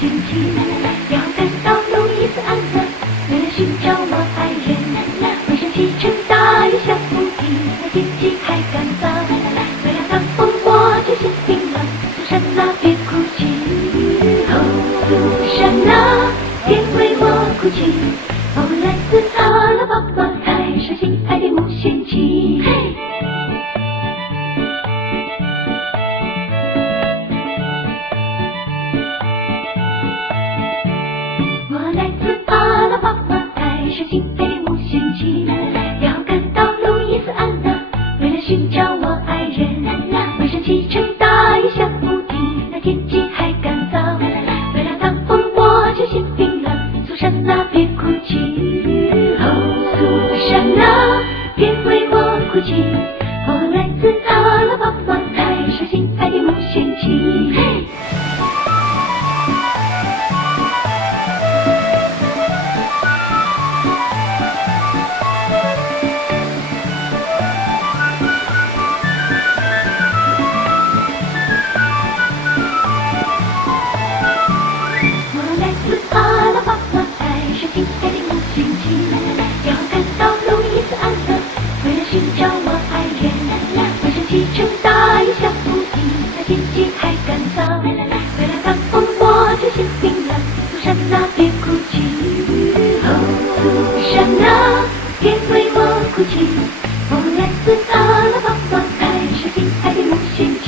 仙境，要赶到路易斯安那，为了寻找我爱人。回身启程，大雨下不停，那天气还干燥。为了挡风，我决心冰冷。苏珊娜，别哭泣，哦，苏珊娜，别为我哭泣。哦，来自阿拉巴马太伤心爱的冒险记。我来自阿拉巴马太伤心爱的冒险记，要赶到路易斯安那，为了寻找我爱人。回身启程，大雨下不停，那天气还干燥。为了挡风，我决心冰冷。苏珊娜，别哭泣，哦，苏珊娜，别为我哭泣。哦，来自阿拉巴马太伤心爱的冒险记。要赶到路易斯安那，为了寻找我爱人。回身启程，大雨下不停，那天气还干燥。为了挡风，我决心冰冷。苏珊娜，别哭泣，哦，苏珊娜，别为我哭泣。我来自阿拉巴马太伤心爱的冒险记。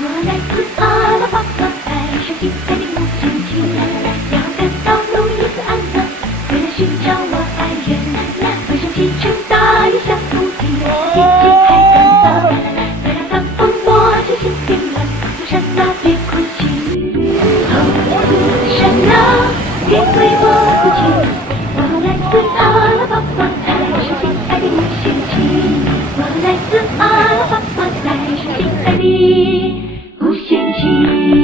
我来自阿拉巴马太伤心爱的冒险记，要赶到路易斯安那，为了寻找我爱人。回身启程，大雨下不停，天气还干燥。为了挡风，我决心冰冷。苏珊娜，别哭泣，哦，苏珊娜，别为我哭泣。我来自阿拉巴马太伤心爱的冒险记。我来自阿拉巴马太伤心爱的冒险记。